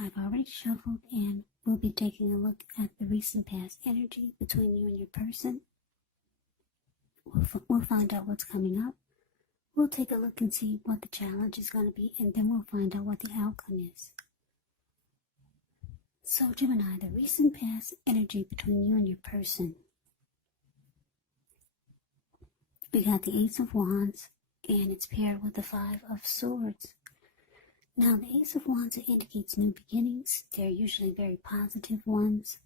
I've already shuffled and we'll be taking a look at the recent past energy between you and your person. We'll find out what's coming up. We'll take a look and see what the challenge is going to be, and then we'll find out what the outcome is. So Gemini, the recent past energy between you and your person. We got the Ace of Wands, and it's paired with the Five of Swords. Now, the Ace of Wands indicates new beginnings. They're usually very positive ones.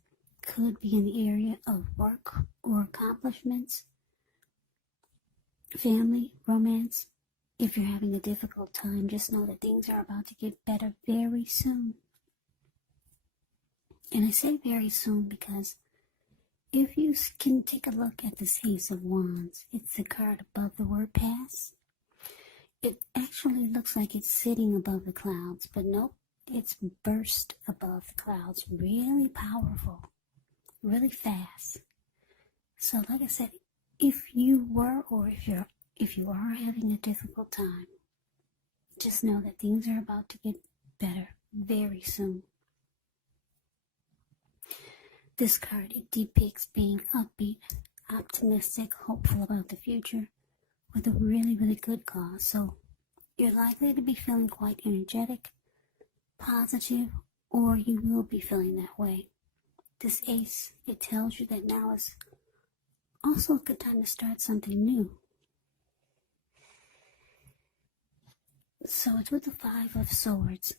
Could be in the area of work or accomplishments, family, romance. If you're having a difficult time, just know that things are about to get better very soon. And I say very soon because if you can take a look at this Ace of Wands, it's the card above the word pass. It actually looks like it's sitting above the clouds, but nope, it's burst above the clouds. Really powerful, really fast. So like I said, if you were or if you are having a difficult time, just know that things are about to get better very soon. This card, it depicts being upbeat, optimistic, hopeful about the future with a really, really good cause. So you're likely to be feeling quite energetic, positive, or you will be feeling that way. This ace, it tells you that now is also a good time to start something new. So it's with the Five of Swords.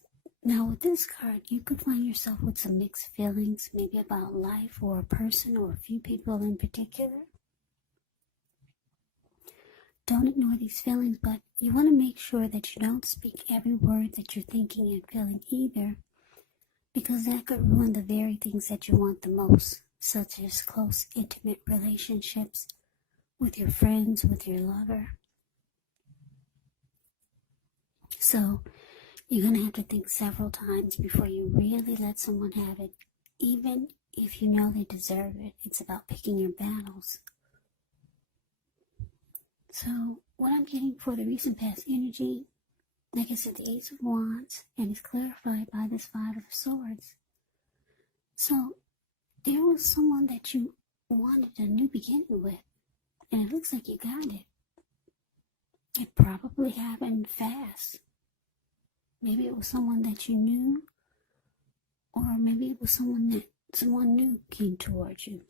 Now with this card, you could find yourself with some mixed feelings, maybe about life or a person or a few people in particular. Don't ignore these feelings, but you want to make sure that you don't speak every word that you're thinking and feeling either, because that could ruin the very things that you want the most, such as close, intimate relationships with your friends, with your lover. So you're going to have to think several times before you really let someone have it, even if you know they deserve it. It's about picking your battles. So what I'm getting for the recent past energy, like I said, the Ace of Wands, and it's clarified by this Five of Swords. So there was someone that you wanted a new beginning with, and it looks like you got it. It probably happened fast. Maybe it was someone that you knew, or maybe it was someone new came towards you.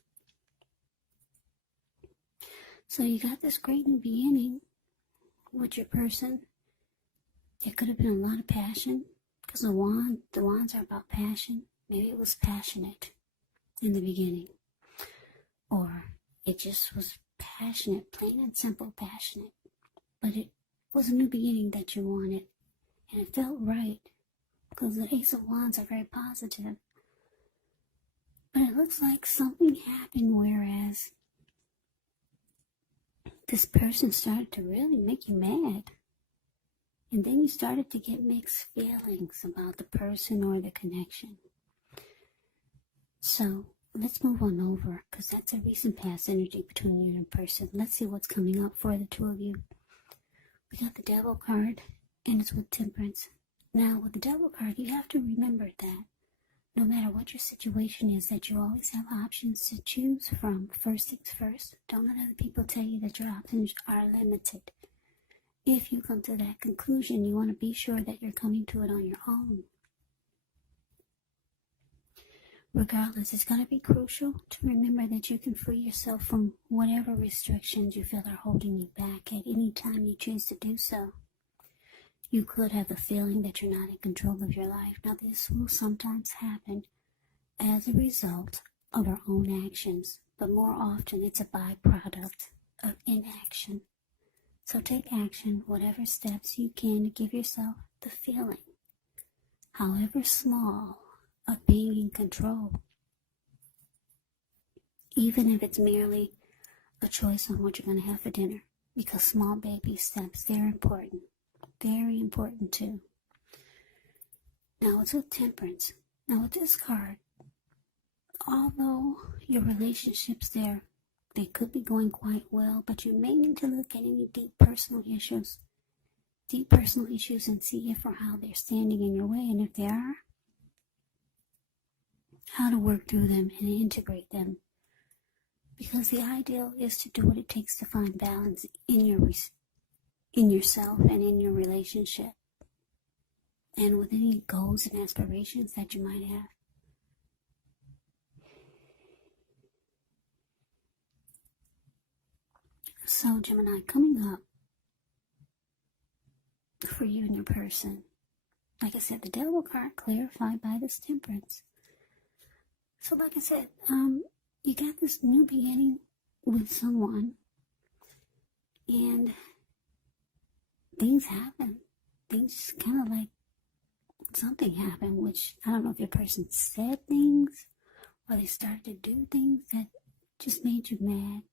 So you got this great new beginning with your person. There could have been a lot of passion, because the wands are about passion. Maybe it was passionate in the beginning, or it just was passionate, plain and simple passionate. But it was a new beginning that you wanted. And it felt right, because the Ace of Wands are very positive. But it looks like something happened, whereas this person started to really make you mad. And then you started to get mixed feelings about the person or the connection. So let's move on over, because that's a recent past energy between you and a person. Let's see what's coming up for the two of you. We got the Devil card, and it's with Temperance. Now, with the Devil card, you have to remember that no matter what your situation is, that you always have options to choose from. First things first, don't let other people tell you that your options are limited. If you come to that conclusion, you want to be sure that you're coming to it on your own. Regardless, it's going to be crucial to remember that you can free yourself from whatever restrictions you feel are holding you back at any time you choose to do so. You could have the feeling that you're not in control of your life. Now, this will sometimes happen as a result of our own actions, but more often it's a byproduct of inaction. So take action, whatever steps you can, to give yourself the feeling, however small, of being in control. Even if it's merely a choice on what you're going to have for dinner, because small baby steps, they're important. Very important too. Now it's with Temperance. Now with this card, although your relationships they could be going quite well, but you may need to look at any deep personal issues and see if or how they're standing in your way. And if they are, how to work through them and integrate them. Because the ideal is to do what it takes to find balance in yourself and in your relationship, and with any goals and aspirations that you might have. So Gemini, coming up for you and your person, like I said, the Devil card clarified by this Temperance. So like I said, you got this new beginning with someone, and things happen. Things kind of like something happened, which I don't know if your person said things or they started to do things that just made you mad,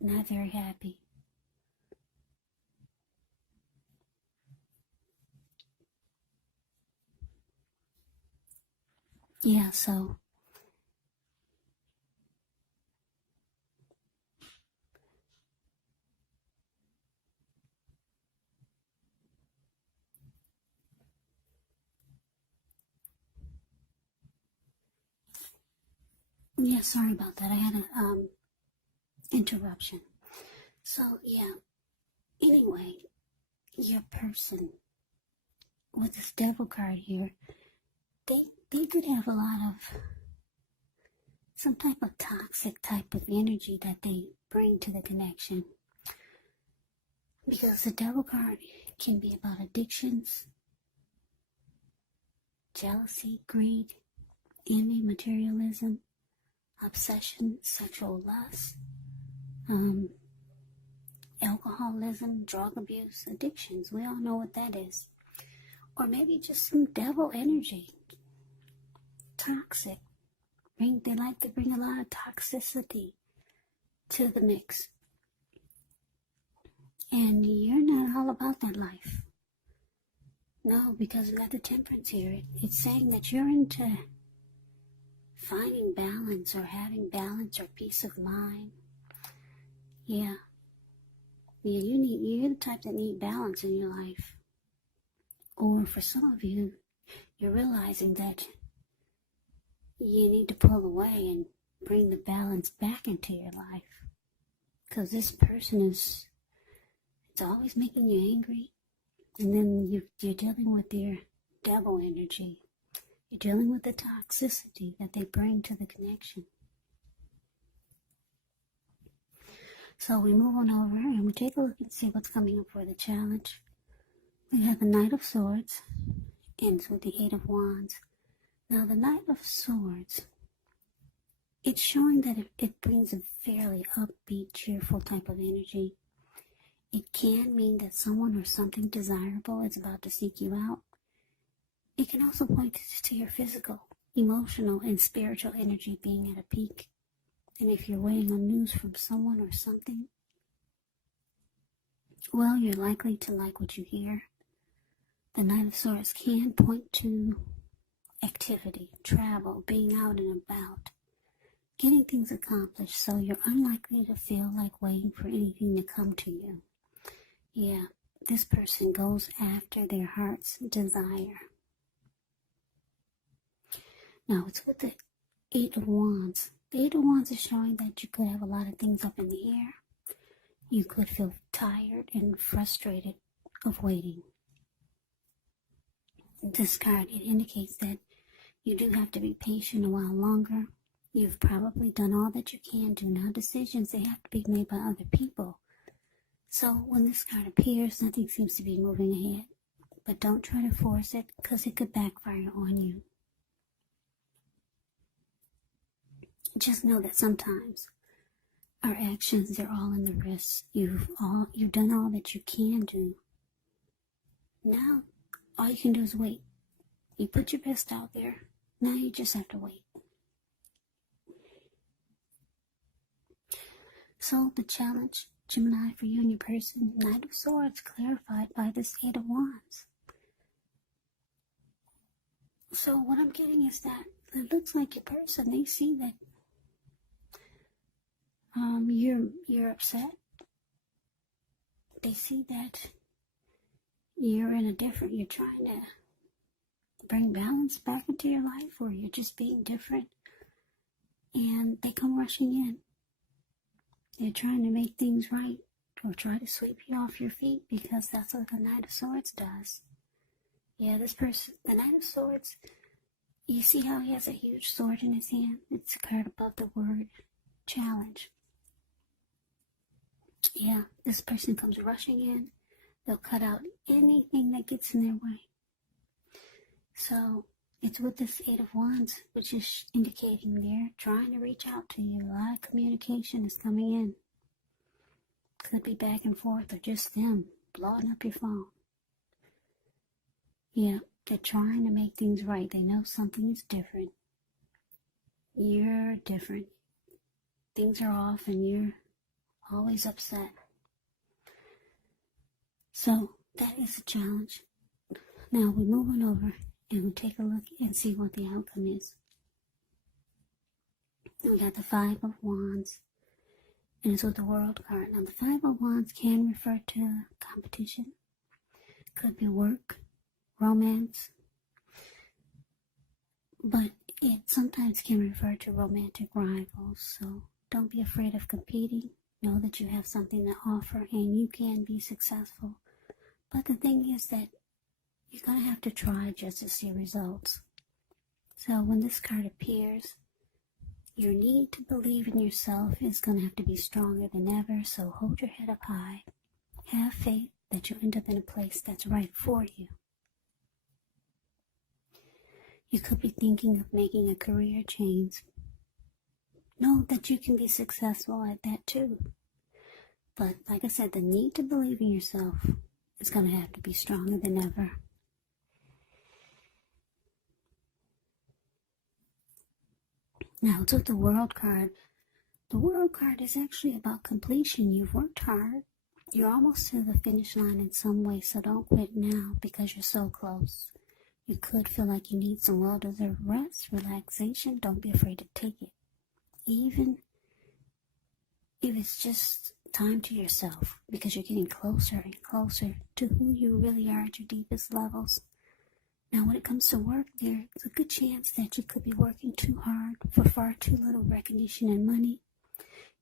not very happy. Yeah, so yeah, sorry about that. I had an interruption. So yeah, anyway, your person with this Devil card here, they could have a lot of some type of toxic type of energy that they bring to the connection. Because the Devil card can be about addictions, jealousy, greed, envy, materialism, obsession, sexual lust, alcoholism, drug abuse, addictions. We all know what that is. Or maybe just some devil energy. Toxic. They like to bring a lot of toxicity to the mix. And you're not all about that life. No, because we got the Temperance here. It's saying that you're into finding balance or having balance or peace of mind. Yeah. You're the type that need balance in your life. Or for some of you, you're realizing that you need to pull away and bring the balance back into your life. Because this person it's always making you angry. And then you're dealing with their devil energy. You're dealing with the toxicity that they bring to the connection. So we move on over and we take a look and see what's coming up for the challenge. We have the Knight of Swords, ends with the Eight of Wands. Now the Knight of Swords, it's showing that it brings a fairly upbeat, cheerful type of energy. It can mean that someone or something desirable is about to seek you out. It can also point to your physical, emotional, and spiritual energy being at a peak. And if you're waiting on news from someone or something, well, you're likely to like what you hear. The Knight of Swords can point to activity, travel, being out and about, getting things accomplished, so you're unlikely to feel like waiting for anything to come to you. Yeah, this person goes after their heart's desire. Now, it's with the Eight of Wands. The Eight of Wands is showing that you could have a lot of things up in the air. You could feel tired and frustrated of waiting. This card, it indicates that you do have to be patient a while longer. You've probably done all that you can do. Now, decisions, they have to be made by other people. So when this card appears, nothing seems to be moving ahead. But don't try to force it, because it could backfire on you. Just know that sometimes our actions, they're all in the wrist. You've done all that you can do. Now, all you can do is wait. You put your best out there. Now you just have to wait. So the challenge, Gemini, for you and your person, Knight of Swords, clarified by this Eight of Wands. So what I'm getting is that it looks like your person, they see that you're upset. They see that you're trying to bring balance back into your life, or you're just being different and they come rushing in. They're trying to make things right or try to sweep you off your feet, because that's what the Knight of Swords does. Yeah, this person, the Knight of Swords, you see how he has a huge sword in his hand? It's a card above the word challenge. Yeah, this person comes rushing in. They'll cut out anything that gets in their way. So it's with this Eight of Wands, which is indicating they're trying to reach out to you. A lot of communication is coming in. Could be back and forth, or just them blowing up your phone. Yeah, they're trying to make things right. They know something is different. You're different. Things are off and you're always upset. So that is a challenge. Now we move on over and we'll take a look and see what the outcome is. We got the Five of Wands, and it's with the World card. Now the Five of Wands can refer to competition. Could be work, romance, but it sometimes can refer to romantic rivals. So don't be afraid of competing. Know that you have something to offer and you can be successful. But the thing is that you're going to have to try just to see results. So when this card appears, your need to believe in yourself is going to have to be stronger than ever. So hold your head up high. Have faith that you'll end up in a place that's right for you. You could be thinking of making a career change. Know that you can be successful at that too. But like I said, the need to believe in yourself is going to have to be stronger than ever. Now, it's with the World card. The World card is actually about completion. You've worked hard. You're almost to the finish line in some way, so don't quit now because you're so close. You could feel like you need some well-deserved rest, relaxation. Don't be afraid to take it. Even if it's just time to yourself, because you're getting closer and closer to who you really are at your deepest levels. Now, when it comes to work, there's a good chance that you could be working too hard for far too little recognition and money.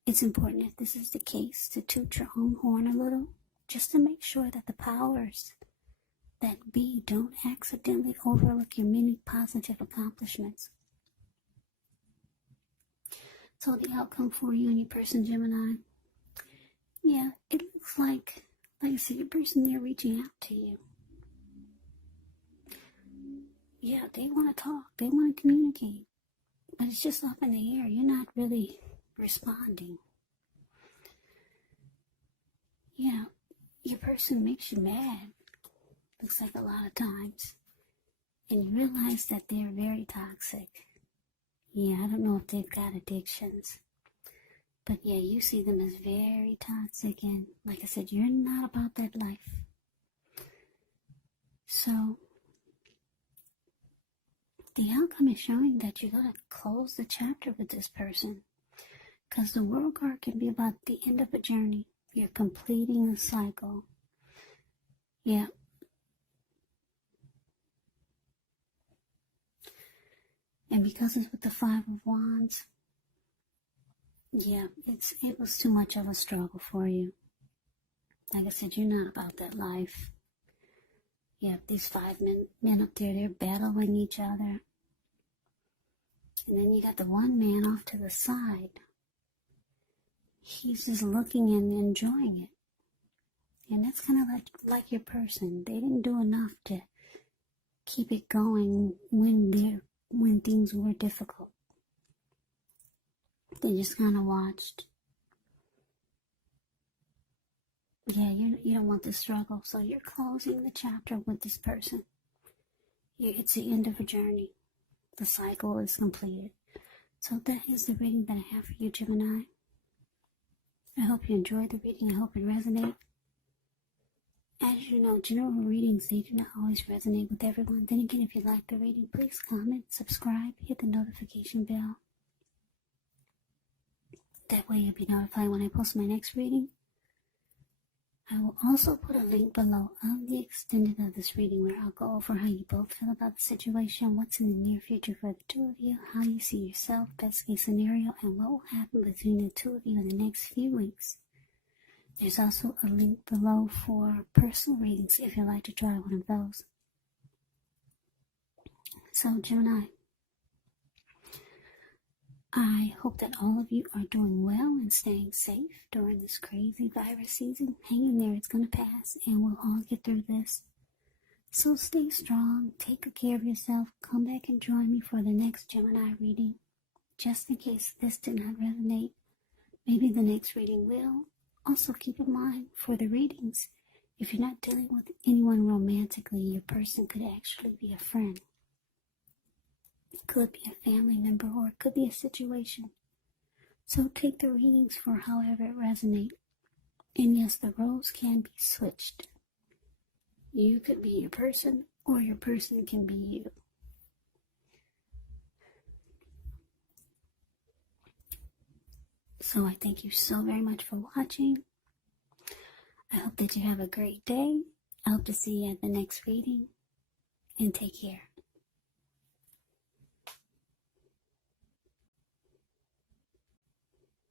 It's important, if this is the case, to toot your own horn a little, just to make sure that the powers that be don't accidentally overlook your many positive accomplishments. So the outcome for you and your person, Gemini, yeah, it looks like I said, your person, they're reaching out to you. Yeah, they want to talk, they want to communicate, but it's just up in the air. You're not really responding. Yeah, your person makes you mad, looks like a lot of times, and you realize that they're very toxic. Yeah, I don't know if they've got addictions, but yeah, you see them as very toxic, and like I said, you're not about that life. So the outcome is showing that you're going to close the chapter with this person, because the World card can be about the end of a journey. You're completing a cycle. Yeah. And because it's with the Five of Wands, yeah, it was too much of a struggle for you. Like I said, you're not about that life. Yeah, these five men up there, they're battling each other. And then you got the one man off to the side. He's just looking and enjoying it. And that's kind of like your person. They didn't do enough to keep it going when things were difficult. They just kind of watched. Yeah, you don't want the struggle, so you're closing the chapter with this person. It's the end of a journey. The cycle is completed. So that is the reading that I have for you, Gemini. I hope you enjoyed the reading. I hope it resonated. As you know, general readings, they do not always resonate with everyone. Then again, if you like the reading, please comment, subscribe, hit the notification bell. That way you'll be notified when I post my next reading. I will also put a link below of the extended of this reading where I'll go over how you both feel about the situation, what's in the near future for the two of you, how you see yourself, best case scenario, and what will happen between the two of you in the next few weeks. There's also a link below for personal readings if you'd like to try one of those. So, Gemini, I hope that all of you are doing well and staying safe during this crazy virus season. Hang in there, it's going to pass, and we'll all get through this. So stay strong, take good care of yourself, come back and join me for the next Gemini reading. Just in case this did not resonate, maybe the next reading will. Also keep in mind, for the readings, if you're not dealing with anyone romantically, your person could actually be a friend. It could be a family member, or it could be a situation. So take the readings for however it resonates. And yes, the roles can be switched. You could be your person, or your person can be you. So I thank you so very much for watching. I hope that you have a great day. I hope to see you at the next reading. And take care.